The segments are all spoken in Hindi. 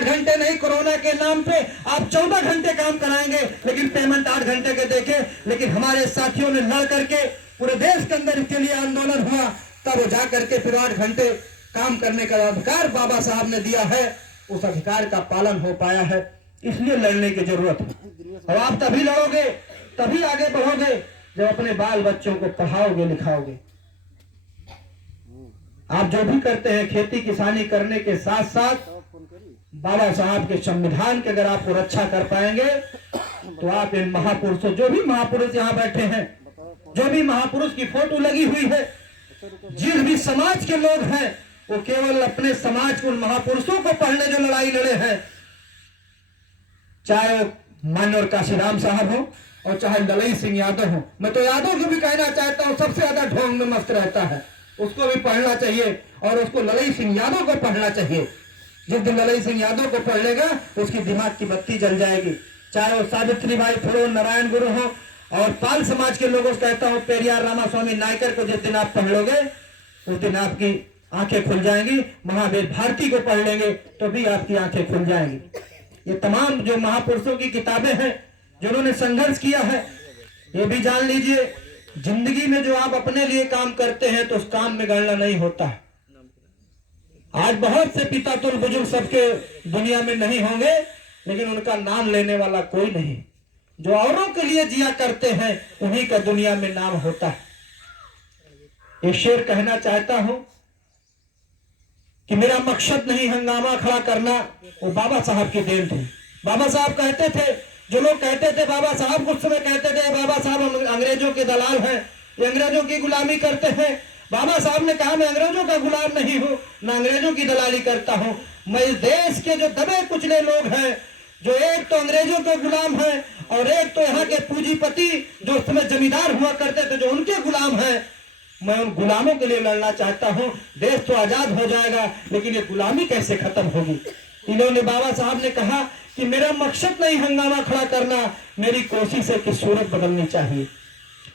8 घंटे नहीं, कोरोना के नाम पे आप 14 घंटे काम कराएंगे, लेकिन पेमेंट 8 घंटे के देखे। लेकिन हमारे साथियों ने लड़ करके पूरे देश के अंदर इसके लिए आंदोलन हुआ, तब वो जा करके फिर 8 घंटे काम करने का अधिकार बाबा साहब ने दिया है, उस अधिकार का पालन हो पाया है। इसलिए लड़ने की जरूरत है। और आप तभी लड़ोगे, तभी आगे बढ़ोगे जब अपने बाल बच्चों को पढ़ाओगे लिखाओगे। आप जो भी करते हैं खेती किसानी करने के साथ साथ बाबा साहब के संविधान की अगर आप रक्षा कर पाएंगे तो आप इन महापुरुषों, जो भी महापुरुष यहाँ बैठे हैं, जो भी महापुरुष की फोटो लगी हुई है, जिस भी समाज के लोग हैं, वो केवल अपने समाज के उन महापुरुषों को पढ़ने जो लड़ाई लड़े हैं, चाहे मान्यवर काशीराम साहब हो और चाहे ललई सिंह यादव हो। मैं तो यादव को भी कहना चाहता हूं, सबसे ज्यादा ढोंग में मस्त रहता है, उसको भी पढ़ना चाहिए और उसको ललई सिंह यादव को पढ़ना चाहिए। जिस दिन ललई सिंह यादव को पढ़ लेगा उसकी दिमाग की बत्ती जल जाएगी। चाहे वो सावित्री बाई फुले, नारायण गुरु हो और पाल समाज के लोगों से कहता हूँ, पेरियार रामास्वामी नायकर को जिस दिन आप पढ़ लोगे उस दिन आपकी आंखें खुल जाएंगी। महावीर भारती को पढ़ लेंगे तो भी आपकी आंखें खुल जाएंगी। ये तमाम जो महापुरुषों की किताबें हैं जिन्होंने संघर्ष किया है, ये भी जान लीजिए, जिंदगी में जो आप अपने लिए काम करते हैं तो उस काम में गणना नहीं होता है। आज बहुत से पिता तुल बुजुर्ग सबके दुनिया में नहीं होंगे, लेकिन उनका नाम लेने वाला कोई नहीं। जो औरों के लिए जिया करते हैं उन्हीं का दुनिया में नाम होता है। एक शेर कहना चाहता हूं कि मेरा मकसद नहीं हंगामा खड़ा करना, वो बाबा साहब की देन थी। बाबा साहब कहते थे, जो लोग कहते थे बाबा साहब कुछ समय कहते थे बाबा साहब अंग्रेजों के दलाल हैं, ये अंग्रेजों की गुलामी करते हैं। बाबा साहब ने कहा मैं अंग्रेजों का गुलाम नहीं हूं, ना अंग्रेजों की दलाली करता हूं। मैं इस देश के जो दबे कुचले लोग हैं, जो एक तो अंग्रेजों के गुलाम हैं और एक तो यहाँ के पूंजीपति जो उस समय जमींदार हुआ करते थे, जो उनके गुलाम हैं, मैं उन गुलामों के लिए लड़ना चाहता हूं। देश तो आजाद हो जाएगा, लेकिन ये गुलामी कैसे खत्म होगी। इन्होंने बाबा साहब ने कहा कि मेरा मकसद नहीं हंगामा खड़ा करना, मेरी कोशिश है कि सूरत बदलनी चाहिए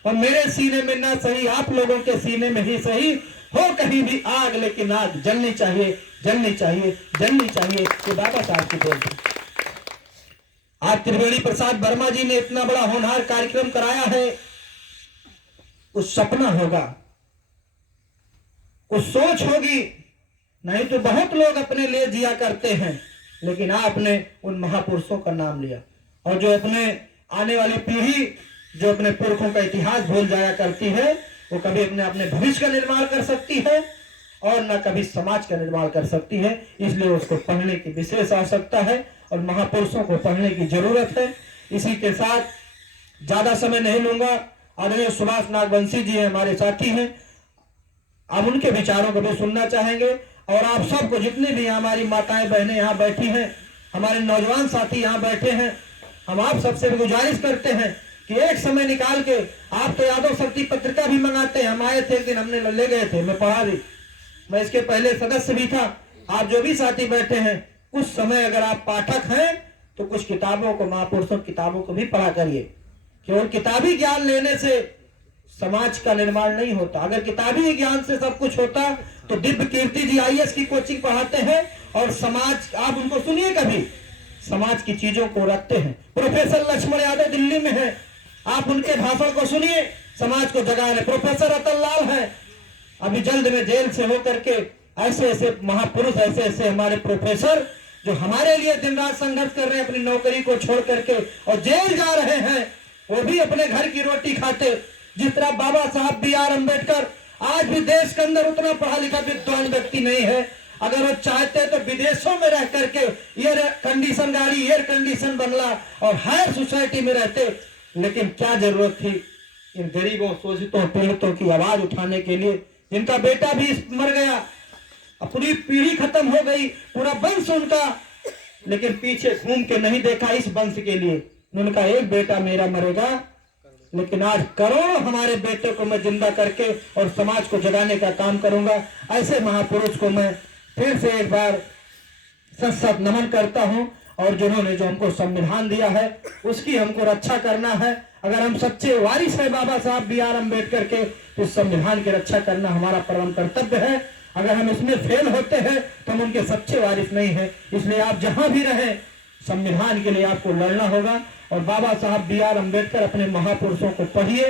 और मेरे सीने में ना सही, आप लोगों के सीने में ही सही हो कहीं भी आग, लेकिन आग जलनी चाहिए, जलनी चाहिए, जलनी चाहिए। ये बाबा साहब की बोल थी। आज त्रिवेणी प्रसाद वर्मा जी ने इतना बड़ा होनहार कार्यक्रम कराया है, कुछ सपना होगा, कुछ सोच होगी, नहीं तो बहुत लोग अपने लिए जिया करते हैं, लेकिन आपने उन महापुरुषों का नाम लिया। और जो अपने आने वाली पीढ़ी जो अपने पुरखों का इतिहास भूल जाया करती है, वो कभी अपने भविष्य का निर्माण कर सकती है और न कभी समाज का निर्माण कर सकती है। इसलिए उसको पढ़ने की विशेष आवश्यकता है और महापुरुषों को पढ़ने की जरूरत है। इसी के साथ ज्यादा समय नहीं लूंगा। आदरणीय सुभाष नागवंशी जी हैं, हमारे साथी हैं, आप उनके विचारों को भी सुनना चाहेंगे। और आप सबको, जितने भी हमारी माताएं बहनें यहाँ बैठी हैं, हमारे नौजवान साथी यहाँ बैठे हैं, हम आप सबसे भी गुजारिश करते हैं कि एक समय निकाल के, आप तो यादव शक्ति पत्रिका भी मंगाते हैं, हम आए थे एक दिन, हमने ले गए थे, मैं पढ़ा दी, मैं इसके पहले सदस्य भी था। आप जो भी साथी बैठे हैं, कुछ समय अगर आप पाठक हैं तो कुछ किताबों को, महापुरुषों की किताबों को भी पढ़ा करिए। केवल किताबी ज्ञान लेने से समाज का निर्माण नहीं होता। अगर किताबी ज्ञान से सब कुछ होता तो दिव्य कीर्ति जी IAS की कोचिंग पढ़ाते हैं और समाज, आप उनको सुनिए, कभी समाज की चीजों को रखते हैं। प्रोफेसर लक्ष्मण यादव दिल्ली में है, आप उनके भाषण को सुनिए, समाज को जगा रहे। प्रोफेसर रतन लाल है, अभी जल्द में जेल से होकर के, ऐसे ऐसे महापुरुष, ऐसे ऐसे हमारे प्रोफेसर जो हमारे लिए दिन रात संघर्ष कर रहे हैं, अपनी नौकरी को छोड़ करके और जेल जा रहे हैं, वो भी अपने घर की रोटी खाते। जिस तरह बाबा साहब BR अम्बेडकर, आज भी देश के अंदर उतना पढ़ा लिखा विद्वान व्यक्ति नहीं है। अगर वो चाहते तो विदेशों में रह करके एयर कंडीशन गाड़ी, एयर कंडीशन बंगला और हायर सोसाइटी में रहते, लेकिन क्या जरूरत थी इन गरीबों, शोषितों, पीड़ितों की आवाज उठाने के लिए, जिनका बेटा भी मर गया, पूरी पीढ़ी खत्म हो गई, पूरा वंश उनका, लेकिन पीछे घूम के नहीं देखा इस वंश के लिए। उनका एक बेटा मेरा मरेगा, लेकिन आज करोड़ों हमारे बेटे को मैं जिंदा करके और समाज को जगाने का काम करूंगा। ऐसे महापुरुष को मैं फिर से एक बार सत नमन करता हूं। और जिन्होंने जो हमको संविधान दिया है उसकी हमको रक्षा करना है। अगर हम सच्चे वारिस है बाबा साहब BR अम्बेडकर के, तो संविधान की रक्षा करना हमारा परम कर्तव्य है। अगर हम इसमें फेल होते हैं तो हम उनके सच्चे वारिस नहीं है। इसलिए आप जहां भी रहें, संविधान के लिए आपको लड़ना होगा। और बाबा साहब बी आर अम्बेडकर अपने महापुरुषों को पढ़िए,